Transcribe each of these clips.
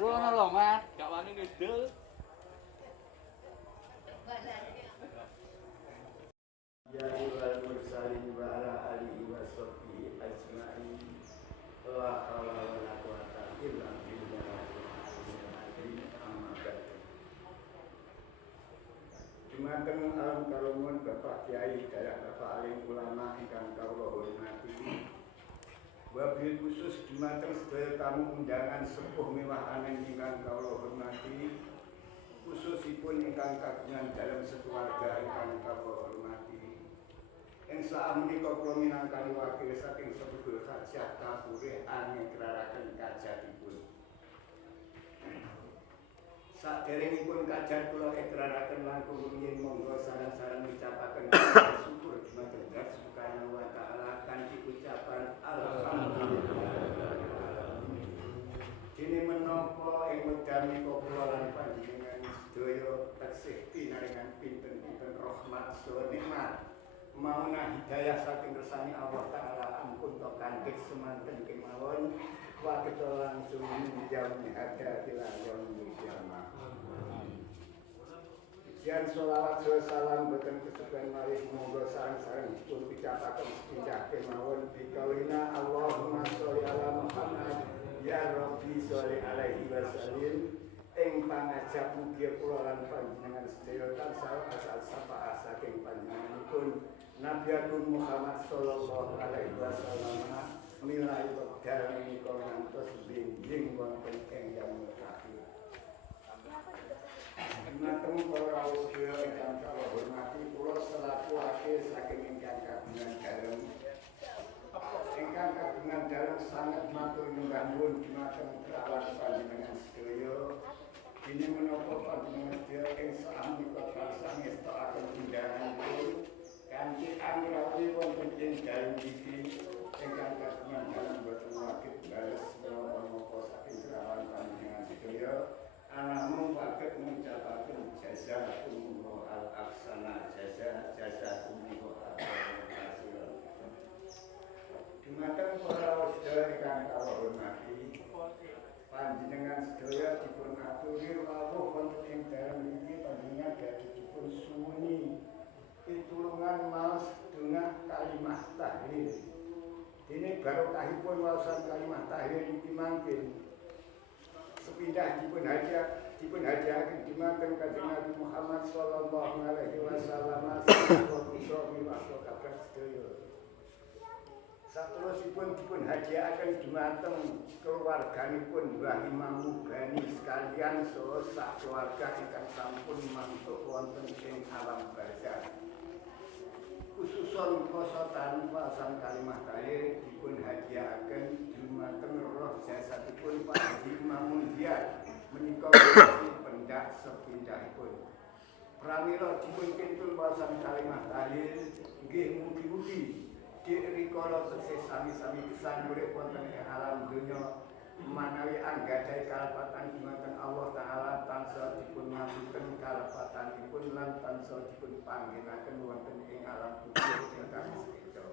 Rono lho, Mas. Gak wani ngidul. Ya ayyuhal mursalin wa ala alihi wa sahbihi ajma'in. La haula wa la quwwata illa billahi. Amma ba'du. Dumateng alam kalumun Bapak Kiai Dayah Bapak Alim Ulama ingkang kawula hormati. Wabil khusus dumateng sedaya tamu undangan sepuh mewah aneh ingkang kawula hormati. Khususipun ingkang kagungan dalam sekeluarga ingkang kawula hormati. Ing saat menika kula minangka wakil saking sedulur hajat kapurih angegraraken kajatipun. Saderengipun kajat kula egraraken langkung rumiyin monggo sareng-sareng ngucapaken syukur dumateng Allah Subhanahu wa taala kanthi ucapan alhamdulillah. Dene menapa ing wekdal menika kula lan panjenengan sedaya taksih pinaringan pinten-pinten rahmat saha nikmat. Mauna hidayah saking kersane Allah Ta'ala ampun to kanthi semanten kemawon waket langsung menjauh hada ila yaumil kiamah. Sekian sholawat salam boten kesupen malih monggo sareng-sareng dipun picapaken sepindah kemawon bikaulina Allahumma sholli ala Muhammad ya Rabbi sholli alaihi wasallim. Ing pangajap mugi kula lan panjenengan sedaya tansah asal syafaat saking panjenenganipun Nabi Agung Muhammad sallallahu alaihi wasallam milai wekdal menika ngantos benjing wonten ing yaumul akhir. Dumateng para awuh ingkang kawula hormati kula selaku wakil saking ingkang kagungan dalem ingkang kagungan dalem sanget matur nyembah nuwun dumateng kelawan panjenengan sedaya. Ini menapa panjenengan sedaya ing samenika tansah ngestokaken undanganipun kanthi anggrawi wonten ing dalem iki ingkang kagungan dalem boten wakil bales menapa saking kelawan panjenengan sedaya anamung wakil ngucapaken jazakumullah al-ahsana jazakumullah al-khairan. Dumateng para sedherek ingkang kawula hormati panjenengan sedaya dipun aturi rawuh wonten ing dalem iki panjenengan dadi dipun suwuni pitulungan maos donga kalimah tahlil. Dene barokahipun waosan kalimah tahlil iki mangkin sepindah dipun hadiahaken dumateng Kanjeng Nabi Muhammad sallallahu alaihi wasallam sampun sami waktu kabar sedaya. Saterusipun dipun hadiahaken dumateng keluarganipun Mbah Imam Mubani sekalian saha sak keluarga ingkang sampun mantuk wonten ing alam barzakh. Khususon kosotan waosan kalimah tahlil dipun hadiahaken dumateng roh jasadipun Pak Haji Imam Mundiar menika pendak sepindahipun. Pramila dipun kintun waosan kalimah tahlil nggih mugi-mugi dirikala teksih sami-sami kesan urip wonten ing alam donya manawi anggadhahi kalepatan dumateng Allah Ta'ala tansah dipun ngapunten kalepatanipun lan tansah dipun panggenaken wonten ing alam kubur ingkang sedo.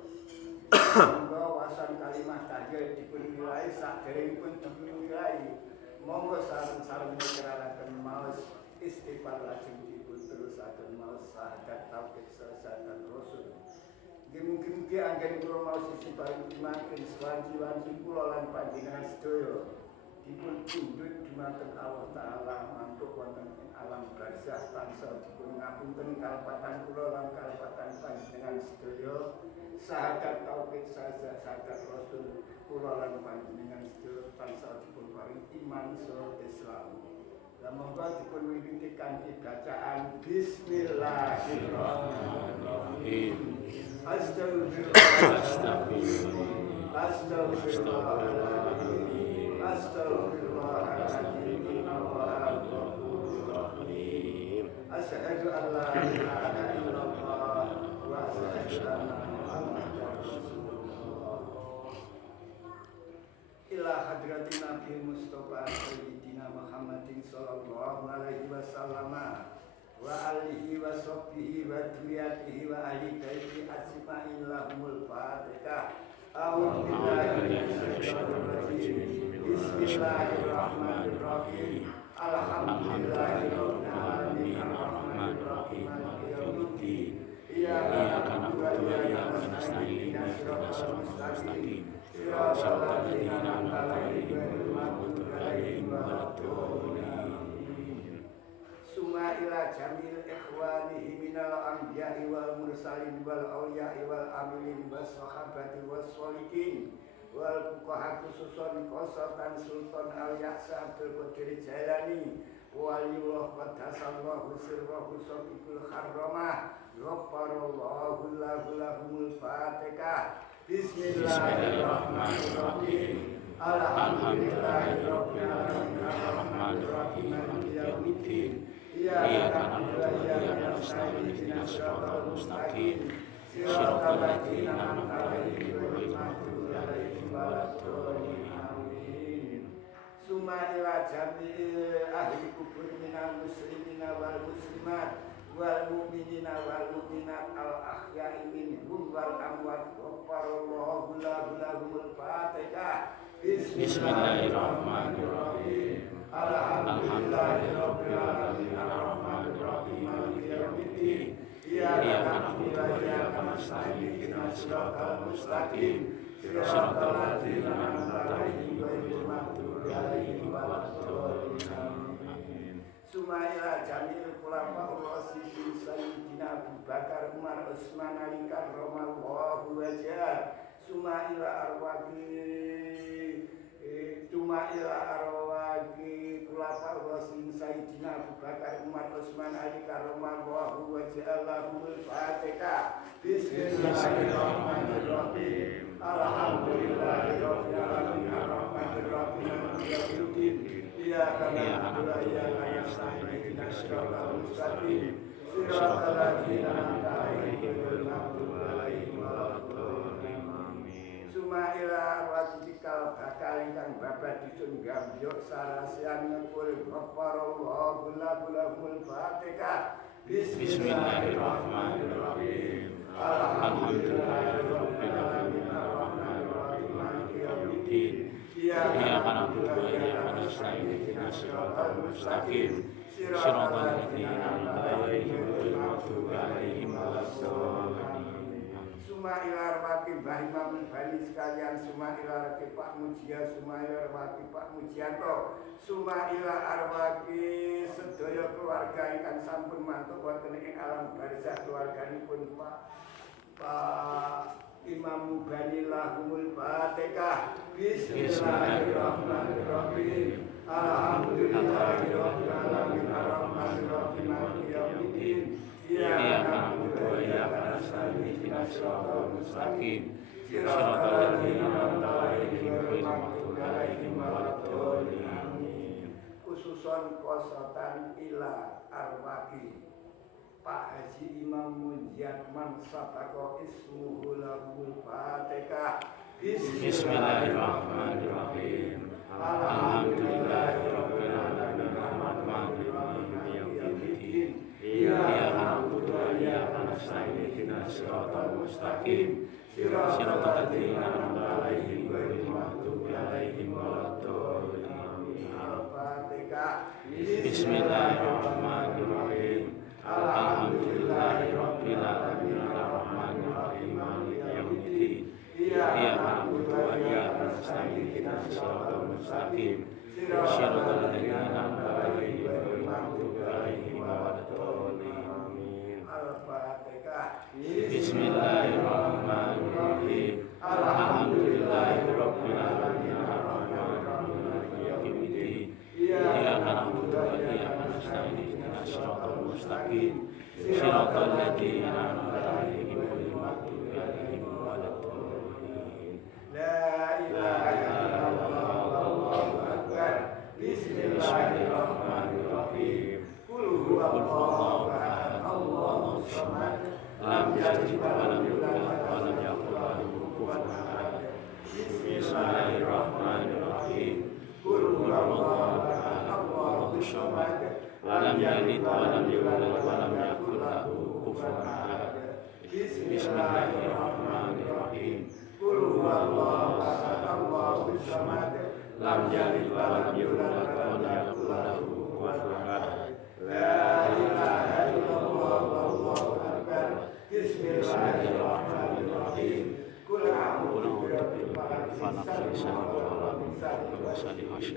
Monggo wasan kalimah tahlil dipun milai saderengipun dipun milai monggo sareng-sareng nyerahken maos istighfar lajeng dipun terusaken maos syahadat tauhid syahadat rasul. Mungkin anggen kula maos istighfar makin swanci-wanci kula lan panjenengan sedaya dipun tunduk dumateng Allah Ta'ala mantuk wonten ing alam barzakh tansah dipun ngapunten kalepatan kula lan kalepatan panjenengan sedaya syahadat tauhid syahadat rasul kula lan panjenengan sedaya tansah dipun paring iman saha Islam. Lah monggo dipun wiwiti kanthi bacaan bismillahirrahmanirrahim. Astagfirullahaladzim Astagfirullahaladzim Innallaha ghafurur rahim. Asyhadu an la ilaha illallah wa asyhadu anna Muhammadar Rasulullah. Ila hadratin Nabi Mustafa Sayyidina Muhammadin sallallahu alaihi wasallam wa alihi wa sahbihi wa dzurriyyatihi wa ahli baiti ajma'in lahumul fatihah. A'udzu billahi minasyaitonir rajim. Bismillahirrahmanirrahim. Alhamdulillahirabbil alamin arrahmanirrahim maliki yaumiddin. Iyyaka na'budu wa iyyaka nasta'in ihdinas siratal mustaqim siratal ladzina an'amta 'alaihim ghairil maghdubi 'alaihim waladdallin. Summa ila jamil ikhwanihi minal anbiya'i wal mursalin wal awliya'i wal amilin was sahabati was sholihin wal fuqaha khususan qasatan sultan al-ya'sa Abdul Qadir Jailani waliyullah qaddasallahu sirrahu sabiqul kharramah ghafarallahu lahumul fatihah. Bismillahirrahmanirrahim. Alhamdulillahirabbil alamin arrahmanirrahim maliki yaumiddin. Iyyaka na'budu wa iyyaka nasta'in ihdinas siratal mustaqim siratal ladzina an'amta 'alaihim ghairil maghdubi 'alaihim waladdallin. Amin. Summa ila jami'il ahli kubur minal muslimina wal muslimat wal mu'minina wal mu'minat al ahya'i minhum wal amwat ghafarallahu lahumul fatihah. Bismillahirrahmanirrahim. Alhamdulillahirabbil alamin arrahmanirrahim maliki yaumiddin. Iyyaka na'budu wa iyyaka nasta'in ihdinas siratal mustaqim siratal ladzina an'amta 'alaihim ghairil maghdubi 'alaihim waladdallin. Amin. Summa ila jamil khulafa'ur rasyidin sayyidina Abu Bakar Umar Utsman Ali karramallahu wajhah. Summa ila arwaqi khulafa'ur rasyidin sayyidina Abu Bakar Umar Utsman Ali karramallahu wajhah lahumul fatihah. Bismillahirrahmanirrahim. Alhamdulillahirabbil alamin arrahmanirrahim maliki yaumiddin. Iyyaka na'budu wa iyyaka nasta'in ihdinas siratal mustaqim siratal ladzina an'amta 'alaihim ghairil maghdubi 'alaihim waladdallin. Amin. Summa ila wasikal bakal ingkang babat disun gambyuk sarasian ngepul ghafarallahu lahumul fatihah. Bismillahirrahmanirrahim. Alhamdulillahirabbil alamin arrahmanirrahim maliki yaumiddin. Iyyaka na'budu wa iyyaka nasta'in ihdinas siratal mustaqim siratal ladzina an'amta 'alaihim ghairil maghdubi 'alaihim waladdallin. Summa ila arwaqi Mbah Imam Bani sekalian, summa ila arwaqi Pak Mujia, summa ila arwaqi Pak Mujianto, summa ila arwaqi sedaya keluarga ingkang sampun mantuk wonten ing alam barzakh keluarganipun Pak Imam Bani lahumul fatihah. Bismillahirrahmanirrahim. Alhamdulillahirabbil alamin arrahmanirrahim maliki yaumiddin. Iyyaka na'budu wa iyyaka nasta'in ihdinas siratal mustaqim siratal ladzina an'amta 'alaihim ghairil maghdubi 'alaihim waladdallin. Amin. Khususan qasatan ila arwaqi Pak Haji Imam Munjiatman Sabako ismuhu lahumul fatihah. Bismillahirrahmanirrahim. Alhamdulillahirabbil alamin arrahmanirrahim maliki yaumiddin. Iyyaka na'budu wa iyyaka nasta'in ihdinas siratal mustaqim siratal ladzina an'amta 'alaihim ghairil maghdubi 'alaihim waladdallin. Al-Fatihah. Bismillahirrahmanirrahim. Alhamdulillahirabbil alamin arrahmanirrahim maliki yaumiddin. Iyyaka na'budu wa iyyaka nasta'in ihdinas siratal mustaqim siratal ladzina an'amta 'alaihim ghairil maghdubi 'alaihim waladdallin. Al-Fatihah. Bismillahirrahmanirrahim. Alhamdulillahirabbil alamin arrahmanirrahim maliki yaumiddin. Iyyaka na'budu wa iyyaka nasta'in ihdinas siratal mustaqim siratal ladzina an'amta 'alaihim ghairil maghdubi 'alaihim waladdallin. La ilaha illallah wallahu akbar.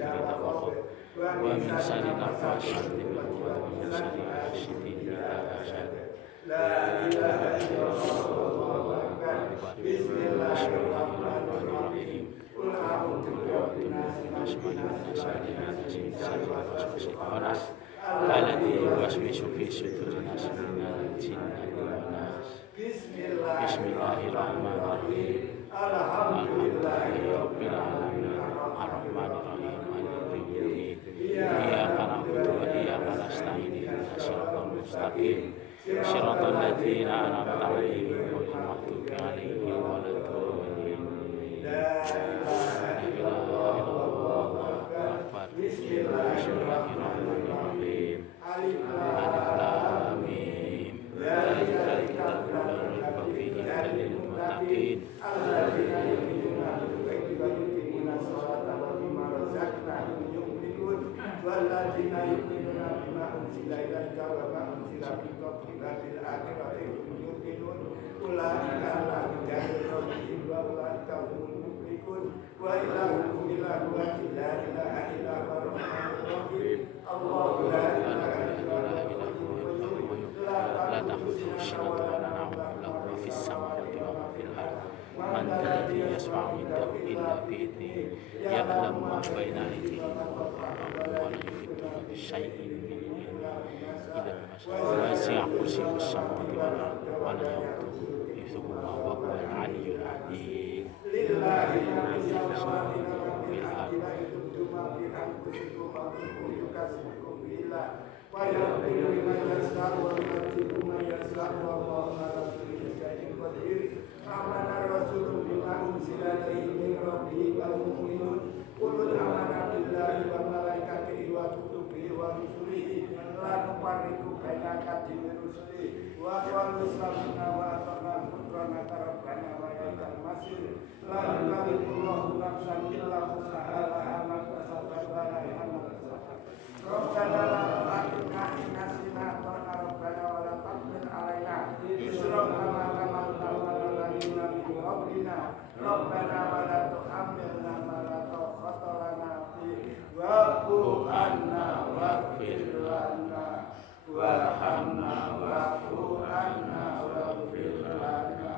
تفرق ومن شر نفاثات في العقد ومن شر حاسد إذا حسد لا إله إلا الله أكبر بسم الله الرحمن الرحيم قل أعوذ برب الناس الذي يوسوس في صدور الناس من الجنة والناس بسم الله الرحمن الرحيم الحمد لله رب العالمين الرحمن الرحيم مالك يوم الدين إياك نعبد وإياك نستعين اهدنا الصراط المستقيم صراط الذين أنعمت عليهم غير المغضوب عليهم ولا الضالين لا إله إلا الله أكبر بسم الله الرحمن الرحيم ألف لام ميم ذلك الكتاب لا ريب فيه هدى للمتقين الذين يؤمنون بالغيب ويقيمون الصلاة ومما رزقناهم ينفقون والذين يؤمنون بما أنزل إليك وما أنزل من قبلك وبالآخرة هم يوقنون أولئك على هدى من ربهم وأولئك هم المفلحون وإلهكم إله واحد لا إله إلا هو الرحمن الرحيم الله لا إله إلا هو لا تأخذه سنة ولا نوم له ما في السماوات وما في الأرض من الذي يشفع عنده إلا بإذنه يعلم ما بين أيديهم ولا يحيطون بشيء من علمه إلا بما وسع كرسيه السماوات والأرض ولا يؤوده حفظهما وهو العلي العظيم لله ما في السماوات وما في الأرض ويغفر لمن يشاء ويعذب من يشاء والله على كل شيء قدير آمن الرسول بما أنزل إليه من ربه والمؤمنون كل آمن بالله وملائكته وكتبه ورسله لا نفرق بين أحد من رسله وقالوا سمعنا وأطعنا غفرانك ربنا وإليك المصير لا يكلف الله نفسا إلا وسعها لها ما كسبت وعليها ما اكتسبت ربنا لا تؤاخذنا إن نسينا أخطأنا ربنا ولا تحمل علينا إصرا كما حملته على الذين من قبلنا ربنا ولا تحملنا ما لا طاقة لنا به واعف عنا واغفر لنا وارحمنا واعف عنا واغفر لنا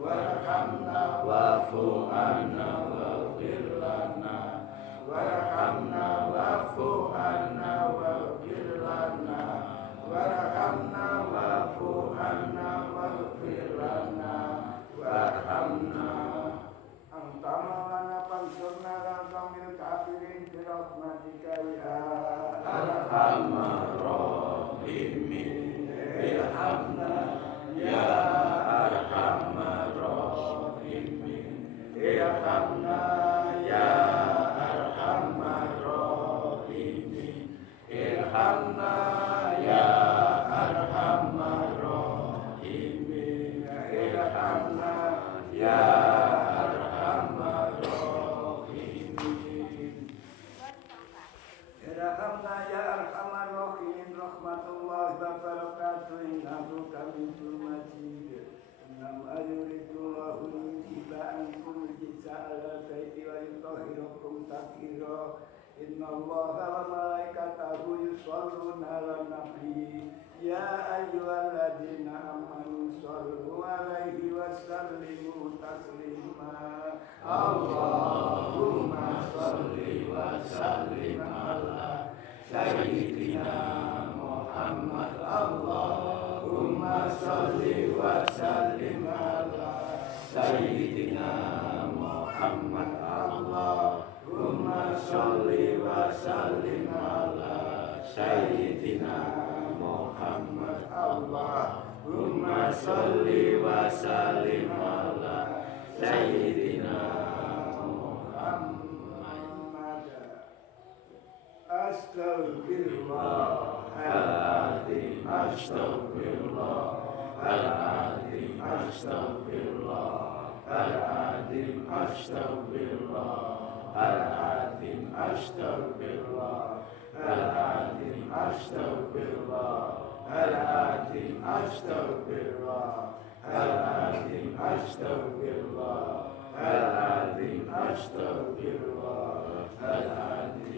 وارحمنا واعف عنا واغفر لنا وارحمنا واعف عنا واغفر لنا وارحمنا واعف عنا واغفر لنا وارحمنا أنت مولانا فانصرنا على القوم الكافرين برحمتك يا أرحم الراحمين ارحمنا يا أرحم الراحمين ارحمنا يا أرحم الراحمين ارحمنا يا أرحم الراحمين ارحمنا يا أرحم الراحمين ارحمنا يا أرحم الراحمين رحمة الله وبركاته إنه حميد مجيد إنما يريد الله ليذهب عنكم الرجس أهل البيت ويطهركم تطهيرا إن الله وملائكته يصلون على النبي يا أيها الذين آمنوا صلوا عليه وسلموا تسليما اللهم صل وسلم على سيدنا محمد اللهم صل وسلم على سيدنا محمد اللهم صل وسلم على سيدنا محمد اللهم صل وسلم على سيدنا محمد Astaghfirullahaladzim Astaghfirullahaladzim Astaghfirullahaladzim Astaghfirullahaladzim Astaghfirullahaladzim Astaghfirullahaladzim Astaghfirullahaladzim Astaghfirullahaladzim Astaghfirullahaladzim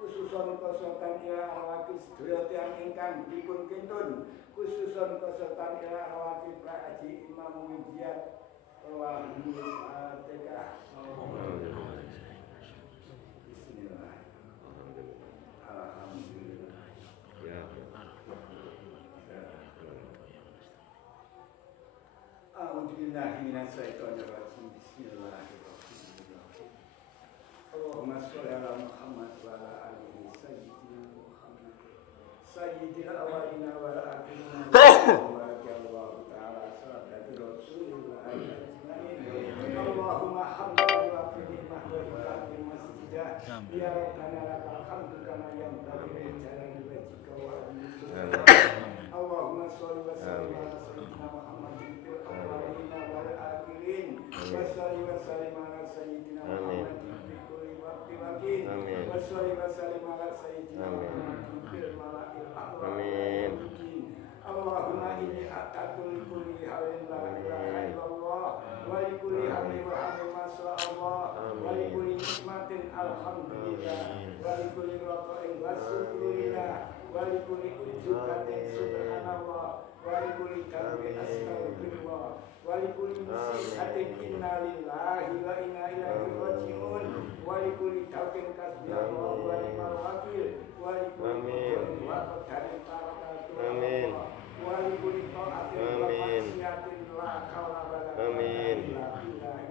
khususon kosotan ila arwaki sedaya tiyang ingkang dipun kintun khususon kosotan ila arwaki Pak Haji Imam Widiat Al-Fatihah. Bismillah. Alhamdulillah. Ya. A'udzubillahi minasyaitonirrajim. Bismillahirrahmanirrahim. Allahumma sholli ala Muhammad wa ala alihi sayyidina Muhammad. Sayyidil awwalina wal akhirina. Barakallahu ta'ala salatu Rasulillah ajmain. Allahumma hamdan wa ni'mah wa ikramin masjidah. Ya Rabbana lakal hamdu kama yanbaghi li jalali wajhika wa azimi. Allahumma sholli wa sallim ala sayyidina Muhammadin fil awwalina wal akhirin. Wa sholli wa sallim ala sayyidina Muhammadin fi kulli waqtin wa hin. Wa sholli wa sallim ala sayyidina Muhammadin fil mala'il a'la. Amin. Allahumma inni ataqu li kulli hawlin la ilaha illallah wa li kulli hamdin wa hamdin ma sha Allah wa li kulli nikmatin alhamdulillah wa li kulli raqa'in wa syukurillah wa li kulli ujubatin subhanallah wa li kulli kalbi astaghfirullah wa li kulli musibatin inna lillahi wa inna ilaihi raji'un wa li kulli tawkin kasbiyallah wa ni'mal wakil wa li kulli wa qadarin Amin. wa li kulli ta'atin wa maksiatin la haula wa la quwwata illa billah.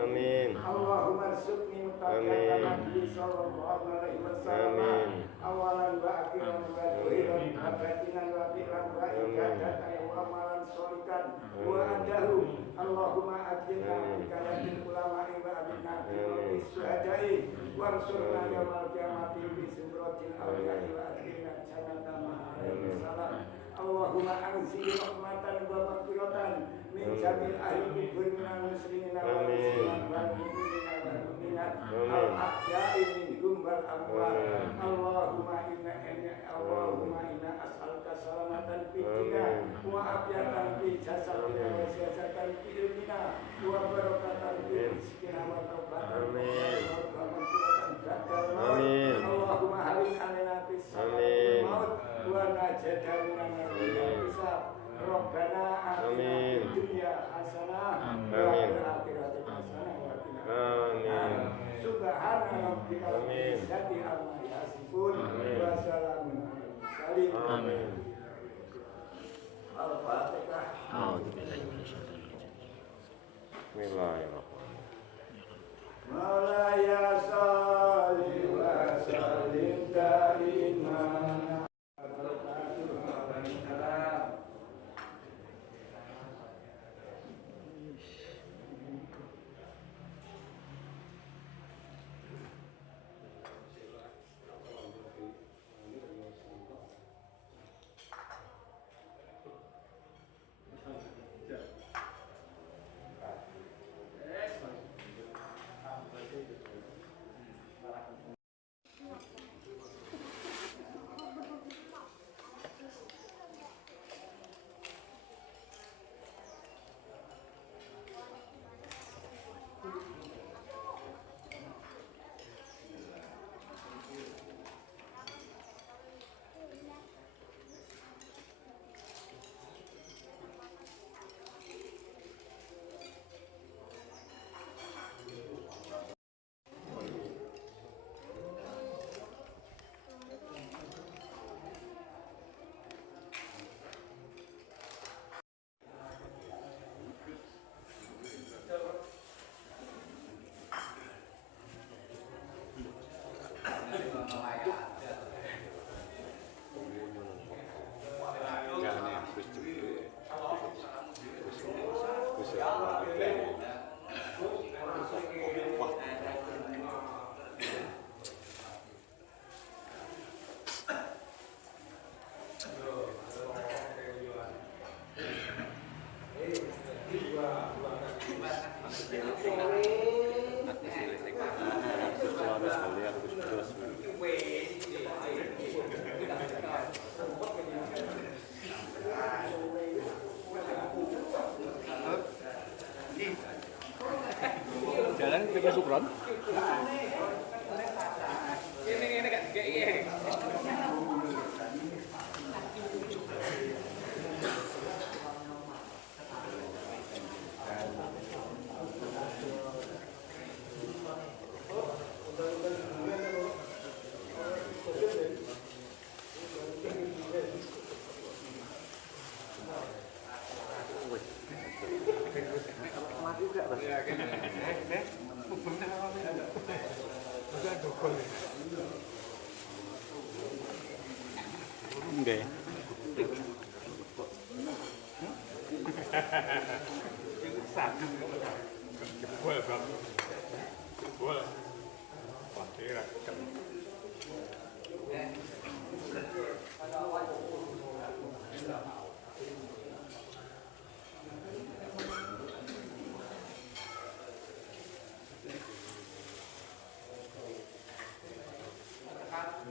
Amin. Allahumma arzuqni mutaqabbal nabi sallallahu alaihi wasallam awalan wa akhiran wa zuhiran wa batinan wa bi'ran wa ibadatan wa amalan sholihan wa adahu. Allahumma ajilna bikayatil ulama'i wa abidna bi syuhada'i warsurna yawmal qiyamati bi sumratil awliya'i wa adkhilna jannata ma'al salam. Allahumma anzil rahmatan wa maghfiratan min jamil ahli kubur minal muslimina wal muslimat wal mu'minina wal mu'minat al ahya'i minhum wal amwat. Allahumma inna as'aluka salamatan fid dunya wa afiyatan fil jasadina wa siyasatan fil ilmina wa barakatan fil rizqina wa tawbatan wa maghfiratan ba'dal maut. Allahumma halin alaina fis sakaratil maut wa najatan minan hisab. Rabbana atina fid dunya hasanah wa fil akhirati hasanah wa qina adzabannar. Subhana rabbika rabbil izzati amma yasifun wa salamun alal mursalin. Amin. Al-Fatihah. Bismillahirrahmanirrahim. Maulaya sholli wa sallim daiman. Jalan ke Sukron. Ini kan kayak Enggak ya?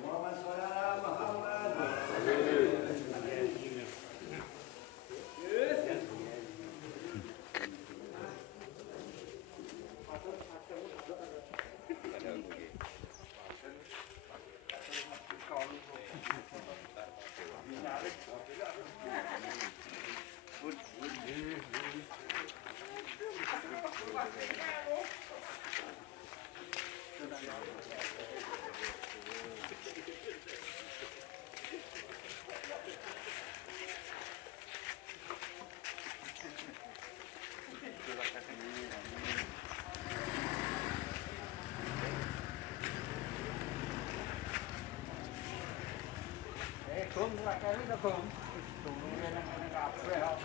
Muhammad sallallahu Muhammad. Không, lại cái nó không. Tụi nó gặp về không?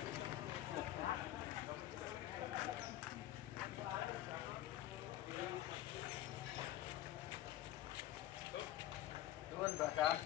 Tuan baca.